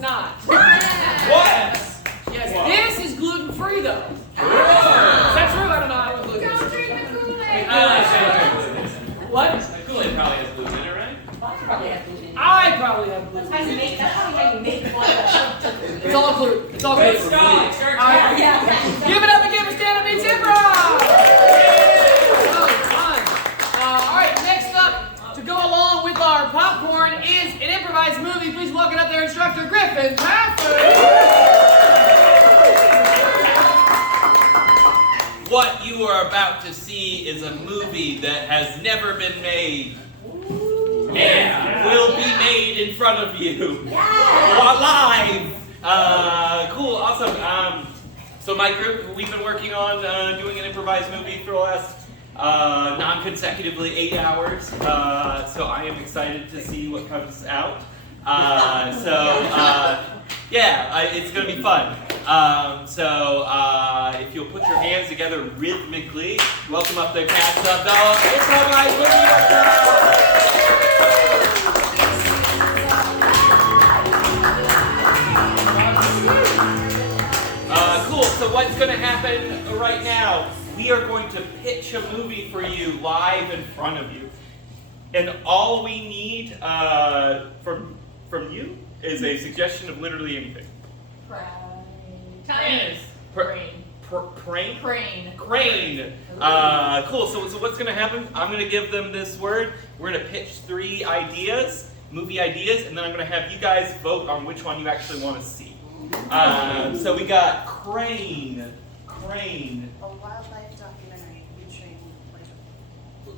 not. What? Yes, this is gluten-free though. Is that true? I don't know. I don't gluten. Don't drink the Kool-Aid. What? The Kool-Aid probably has gluten in it, right? I probably have gluten. That's probably how you make one. It's all gluten. It's all Good gluten. start. Start All right. Yeah. Give it up and give a stand up meets improv. Oh, fun. All right, next up to go along with our popcorn is an improvised movie. Please welcome up their instructor, Griffin, Pafford. What you are about to see is a movie that has never been made. And will be made in front of you. Live. Cool, awesome. So my group, we've been working on doing an improvised movie for the last non-consecutively 8 hours. So I am excited to see what comes out. Yeah, it's going to be fun. If you'll put your hands together rhythmically, welcome up the cast of the improvised movie workshop. Cool, so what's going to happen right now, we are going to pitch a movie for you live in front of you. And all we need from you is a suggestion of literally anything. Crane. Crane. Cool, so what's going to happen? I'm going to give them this word. We're going to pitch 3 ideas, movie ideas, and then I'm going to have you guys vote on which one you actually want to see. So we got Crane. A wildlife documentary featuring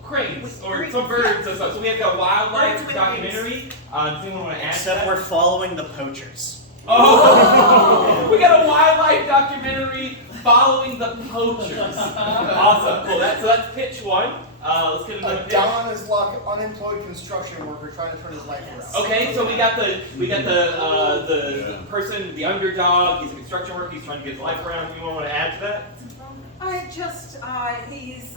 Cranes, or some birds and stuff. So we have got a wildlife documentary. Does anyone want to add to Except that? we're following the poachers. Oh! We got a wildlife documentary following the poachers. Awesome, cool. So that's pitch 1. Let's get another pitch. Don is like unemployed construction worker trying to turn his life around. Okay, so we got the person, the underdog. He's a construction worker. He's trying to get his life around. Anyone want to add to that? he's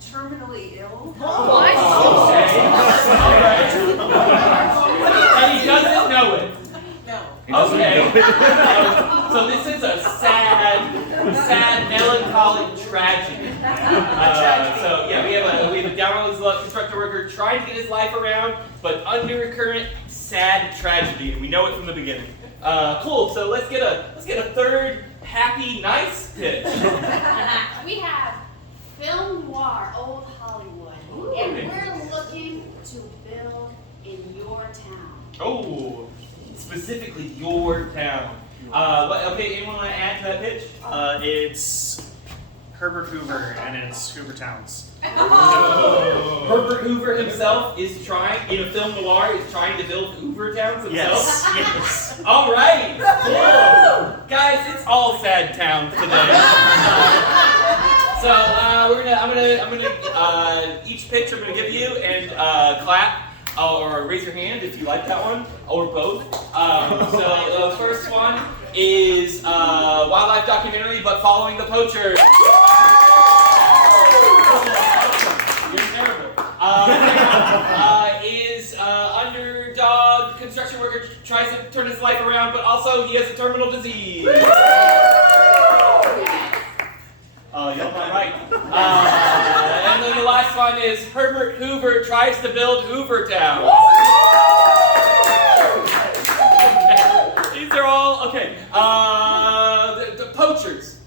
terminally ill. Okay. And he doesn't know it. No. Okay. So this is a sad, melancholic tragedy. So yeah, we have a down on his luck construction worker trying to get his life around, but undercurrent sad tragedy, and we know it from the beginning. Cool. So let's get a third happy, nice pitch. We have film noir, old Hollywood, and we're looking to build in your town. Oh, specifically your town. Okay, anyone want to add to that pitch? It's Herbert Hoover and it's Hoover Towns. Herbert Hoover himself is trying, in a film noir, is trying to build Hoover Towns himself? Yes. All right, cool. Guys, it's all sad towns today. So I'm gonna each pitch I'm gonna give you and clap or raise your hand if you like that one or both. So the first one is wildlife documentary, but following the poachers. You're terrible. Is underdog construction worker tries to turn his life around, but also he has a terminal disease. Y'all not right. And then the last one is Herbert Hoover tries to build Hoover Town. These are all okay. The poachers.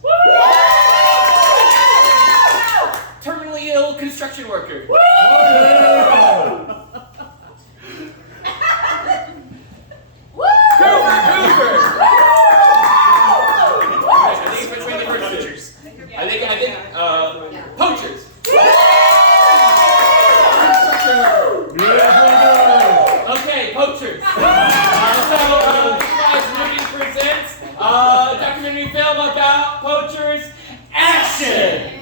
Terminally ill construction worker. Herbert Hoover. I think poachers. Okay, poachers. Guys, movie presents documentary film about poachers. Action!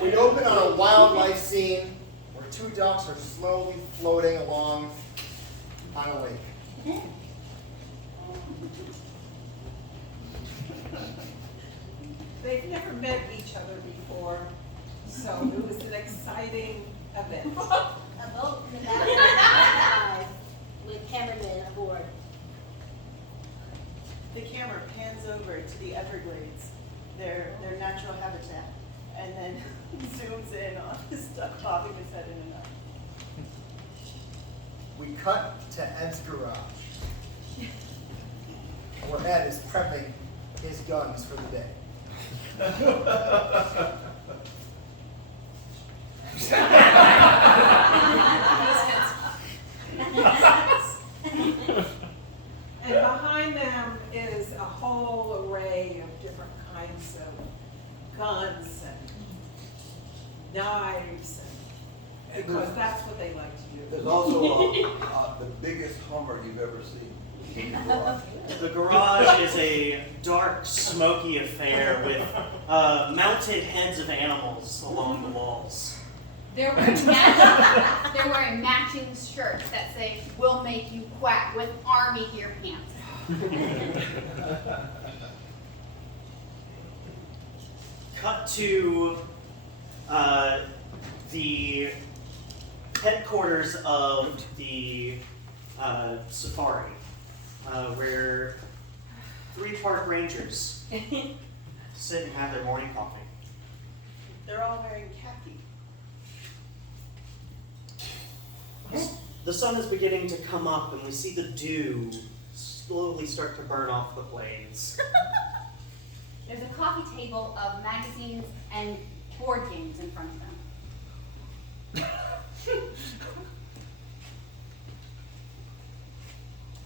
We open on a wildlife scene where 2 ducks are slowly floating along on a lake. They've never met each other before, so it was an exciting event. A boat in the back with cameramen aboard. The camera pans over to the Everglades, their natural habitat, and then zooms in on this duck bobbing his head in and out. We cut to Ed's garage, where Ed is prepping his guns for the day. And behind them is a whole array of different kinds of guns and knives, because that's what they like to do. There's also the biggest Hummer you've ever seen. The garage is a dark, smoky affair with mounted heads of animals along the walls. They're wearing matching shirts that say, "We'll make you quack," with army gear pants. Cut to the headquarters of the safari, where 3 park rangers sit and have their morning coffee. They're all wearing khaki. The sun is beginning to come up, and we see the dew slowly start to burn off the blades. There's a coffee table of magazines and board games in front of them.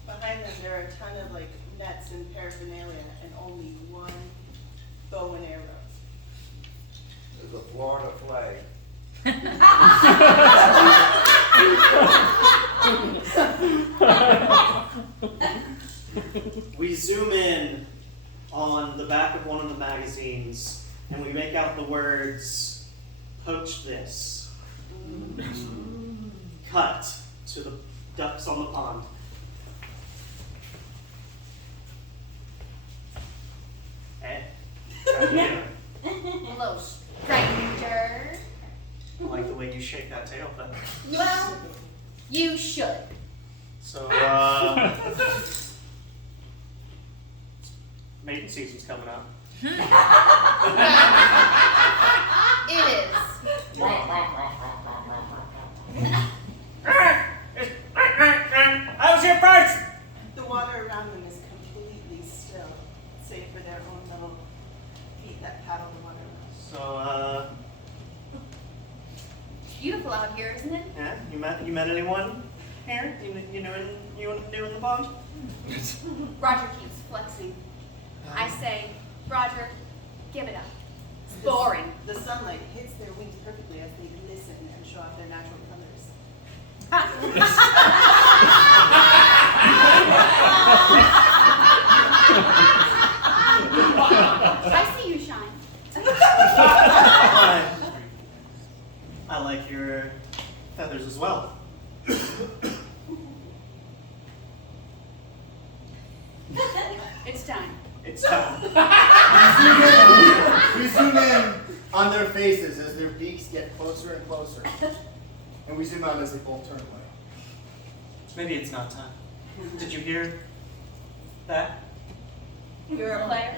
Behind them, there are a ton of like nets and paraphernalia, and only one bow and arrow. There's a Florida flag. We zoom in on the back of one of the magazines, and we make out the words, "Poach this." Cut to the ducks on the pond. Eh? How you doing? Hello, stranger. I like the way you shake that tail feather. Well, you should. So, mating season's coming up. It is. I was here first! The water around them is completely still, save for their own little feet that paddle the water around. So, It's beautiful out here, isn't it? yeah, you met anyone here? You new in the pond? Roger keeps flexing. I say, Roger, give it up. It's boring. The sunlight hits their wings perfectly as they glisten and show off their natural colors. I see you shine. I like your feathers as well. It's time. It's time. We zoom in on their faces as their beaks get closer and closer. And we zoom out as they both turn away. Maybe it's not time. Did you hear that? You're a player.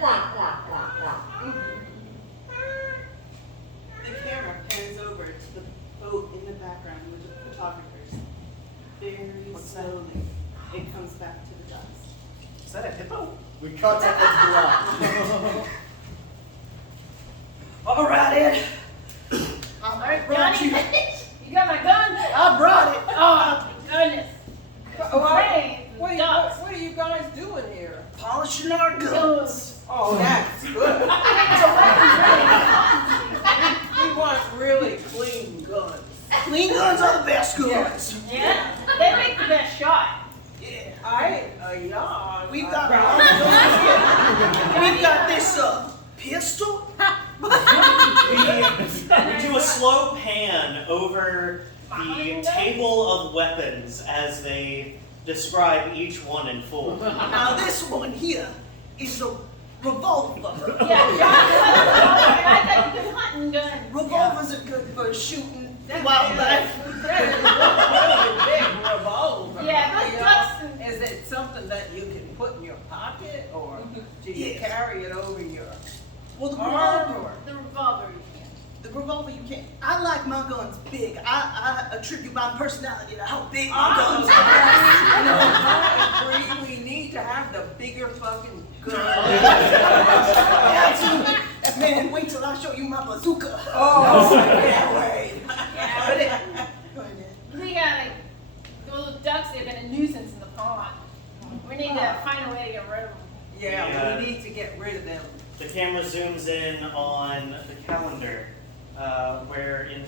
The camera pans over to the boat in the background with the photographers. Very slowly, it comes back to the ducks. Is that a hippo? We cut to Ed's garage. All right, Ed. All right, Johnny. You got my gun? I brought it. Oh, goodness. Hey, what ducks. are you guys doing here? Polishing our guns. Oh, that's good. We want really clean guns. Clean guns are the best guns. Yeah, they make the best shot. Yeah. We've got this pistol. we do a slow pan over the table of weapons as they describe each one in full. Now this one here is a revolver. Yeah, I got a good hunting gun. Revolvers are good for shooting wildlife. That is a really big revolver. Yeah, those ducks. Is it something that you can put in your pocket or? Do you carry it over your Well, the arm revolver. or? The revolver you can. The revolver you can't. I like my guns big. I attribute my personality to how big my guns are. I agree, we need to have the bigger fucking gun. Absolutely. Man, wait till I show you my bazooka. Oh, I can't wait. Yeah. Go ahead, man. We got those ducks, they've been a nuisance in the pond. We need to find a way to get rid of them. Yeah, we need to get rid of them. The camera zooms in on the calendar, where in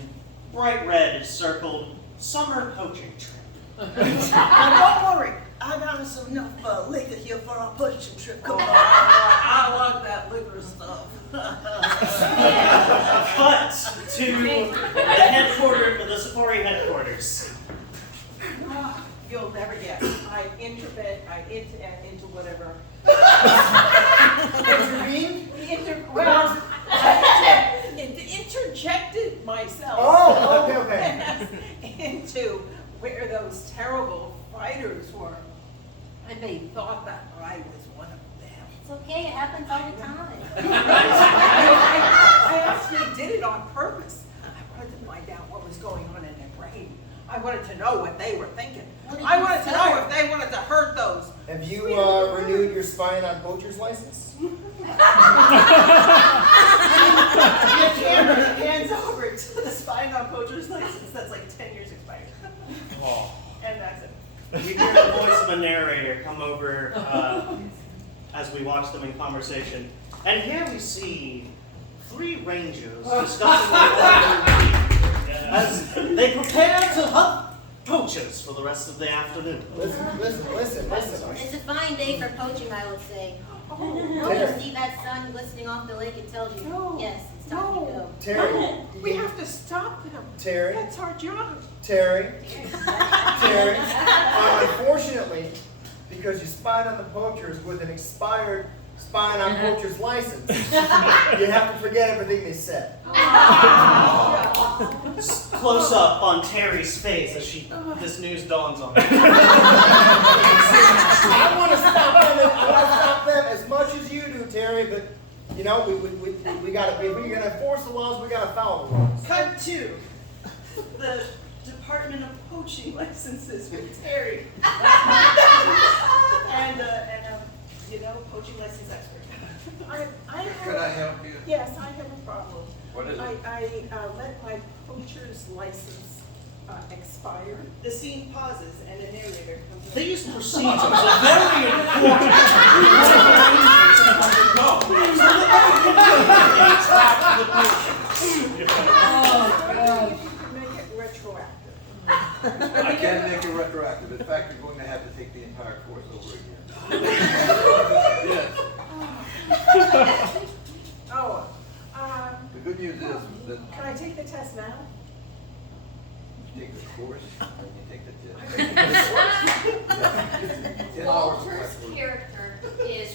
bright red is circled summer poaching trip. Now don't worry. I got us enough liquor here for our poaching trip. Oh, Come on. I want that liquor stuff. Cut to the safari headquarters. You'll never guess. I into whatever. Intervene? Interjected myself. Oh, okay. Into where those terrible fighters were. And they thought that I was one of them. It's okay, it happens all the time. I actually did it on purpose. I wanted to find out what was going on in their brain. I wanted to know what they were thinking. I wanted to know if they wanted to hurt those. Have you renewed your spying on poacher's license? The camera hands over to the spying on poacher's license that's like 10 years expired. And that's it. You hear the voice of a narrator come over as we watch them in conversation. And here we see 3 rangers discussing as they prepare to hunt poachers for the rest of the afternoon. Listen. It's a fine day for poaching, I would say. When you see that sun glistening off the lake, it tells you, yes, it's time to go. Terry, We have to stop them. Terry, That's our job. Terry. Unfortunately, because you spied on the poachers with an expired spying on poacher's license, you have to forget everything they said. Close up on Terry's face as this news dawns on her. I want to stop them as much as you do, Terry, but you know, we gotta be, if we're gonna enforce the laws, we gotta follow the laws. Cut to the Department of Poaching Licenses with Terry. and poaching license expert. Can I help you? Yes, I have a problem. What is it? I let my poacher's license expire. The scene pauses and a narrator comes in. These procedures are very important to undergo so that they can communicate back to the patient. You can make it retroactive. I can't make it retroactive. In fact, you're going to have to take the entire course over again. Yes. Oh, The good news is that can I take the test now? you take the course and you take the test. 10 hours of Walter's practice. character is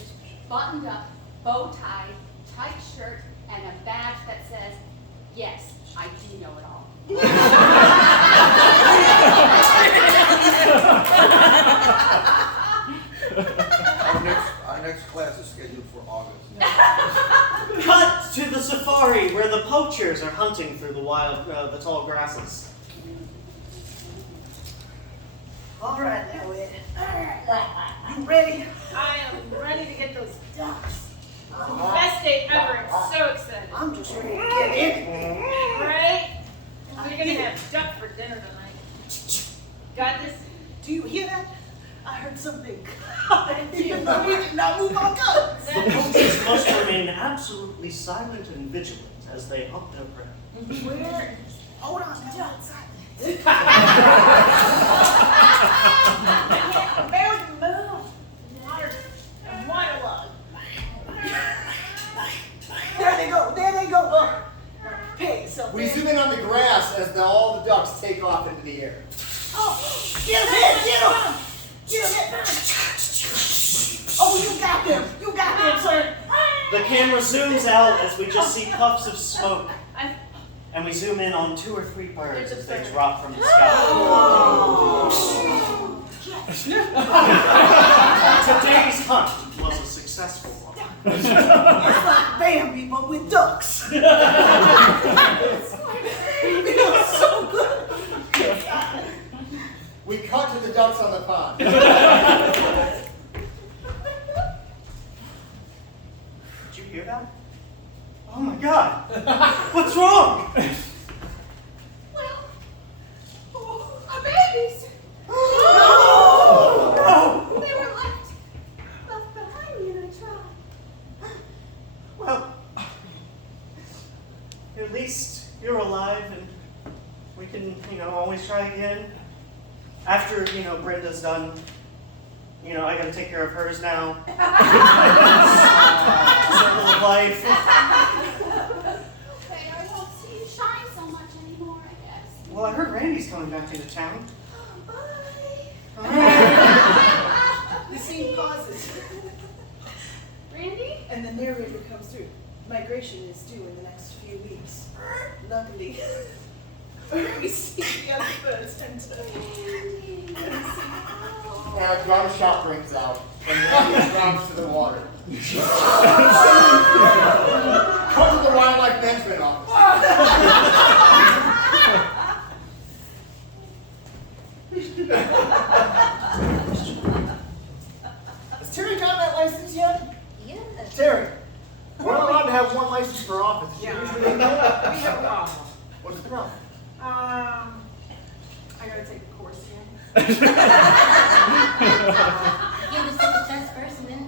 buttoned up, bow tie, tight shirt, and a badge that says, yes, I do know it all. Our next class is scheduled for August. Cut to the safari where the poachers are hunting through the tall grasses. All right, now, Ed. You ready? I am ready to get those ducks. It's the best day ever. I'm so excited. I'm just ready to get anything. Right? We're gonna have duck for dinner tonight. Got this? Do you hear that? I heard something. Even though we did not move our guns. The poachers must remain absolutely silent and vigilant as they hunt their prey. Where? Hold on now. Barely move. Waterlogged. There they go. Pig, so We zoom in on the grass as all the ducks take off into the air. Oh, get him, Ed, get him. Oh, you got them, sir. The camera zooms out as we just see puffs of smoke. And we zoom in on 2 or 3 birds as they drop from the sky. Today's hunt was a successful one. It's like Bambi, but with ducks. It feels so good. We cut to the ducks on the pond. Did you hear that? Oh my God! What's wrong? Well, our babies. No! They were left behind me in a trial. Well, at least you're alive and we can, always try again. After, Brenda's done, I gotta take care of hers now. Circle of life. Okay, I won't see you shine so much anymore, I guess. Well, I heard Randy's coming back into town. The scene pauses, Randy? and the narrator comes through. Migration is due in the next few weeks. Luckily, we see the other birds enter. And a drum shot rings out, and Randy drops to the water. Come to the wildlife management office. Has Terry gotten that license yet? Yeah. Terry, we're not allowed to have one license per office. Yeah. Usually We have a problem. What's the problem? I gotta take the course again. You have to take the test first and then.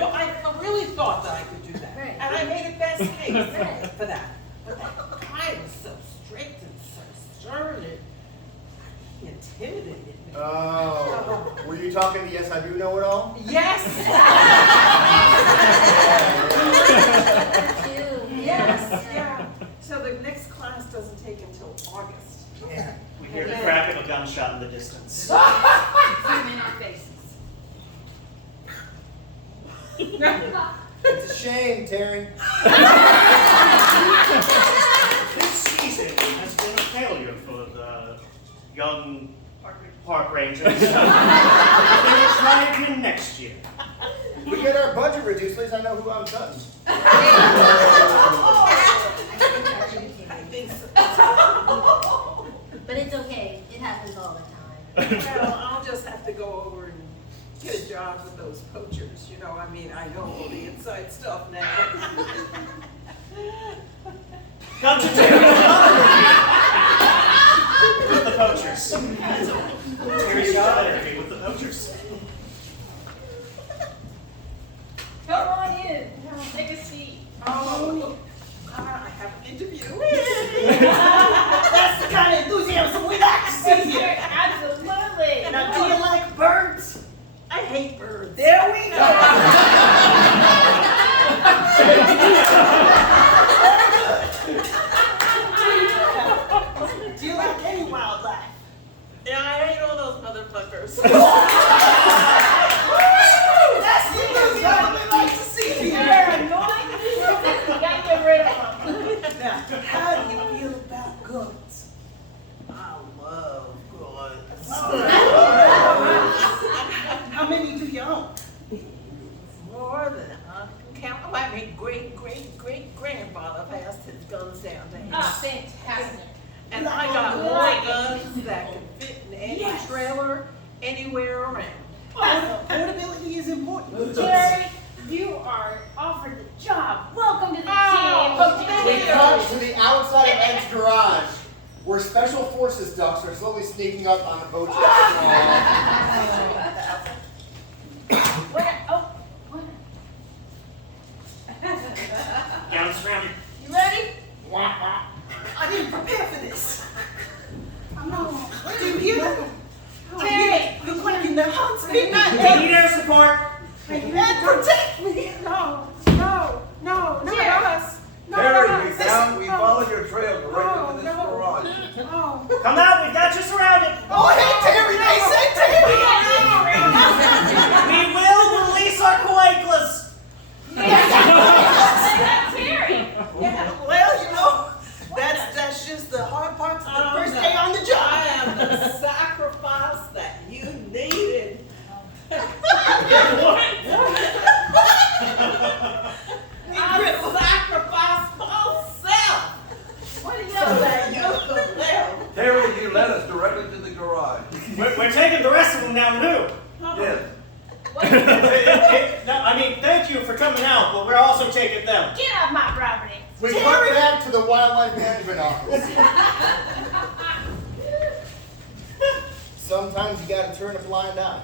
Well, I really thought that I could do that. Right. And I made a best case Right. for that. But that guy was so strict and so stern and he intimidated me. Oh, were you talking to Yes I Do Know It All? Yes! Yes, yeah. So the next class doesn't take until August. Yeah. We hear the crack of a gunshot in the distance. Zoom in our faces. It's a shame, Terry. This season has been a failure for the young park rangers. They will try again next year. If we get our budget reduced, at least I know who I'm cutting. I think so. But it's okay. It happens all the time. Well, I'll just have to go over and get a job with those poachers, I know all the inside stuff now. Come to Terry with the poachers. Terry's job interview with the poachers. Come on in, take a seat. Oh, I have an interview. That's the kind of enthusiasm we like to see here. Absolutely. Now, do you like birds? I hate birds. There we go. Do you like any wildlife? Yeah, I hate all those motherfuckers. That's the enthusiasm we like to see You're here. annoying. You gotta get rid of them. Now, how do you feel about guns? I love guns. How many do you own? More than I can count. Oh, my great-great-great-grandfather passed his guns down to him. Oh, fantastic. And I got more guns that can fit in any Yes. trailer anywhere around. Portability is important. Jerry, you are offered the job. Welcome to the Oh, team. We cut to the outside of Ed's garage, where Special Forces ducks are slowly sneaking up on the boat. Gowns around. You ready? I didn't prepare for this. Do you hear that? Terry. The quack in the house. Be not We need air support. and protect me. No, not us. Not Terry, us. we followed your trail directly to this No. garage. Oh. Come out, we've got you surrounded. Oh, hey, Terry, they said Terry. We will release our coagulas. Terry. Yeah. Well, that's just the hard parts of the first day on the I job. am the sacrifice that you needed. What? No, I mean, thank you for coming out, but we're also taking them. Get off my property. We come back to the Wildlife Management Office. Sometimes you gotta turn a blind eye.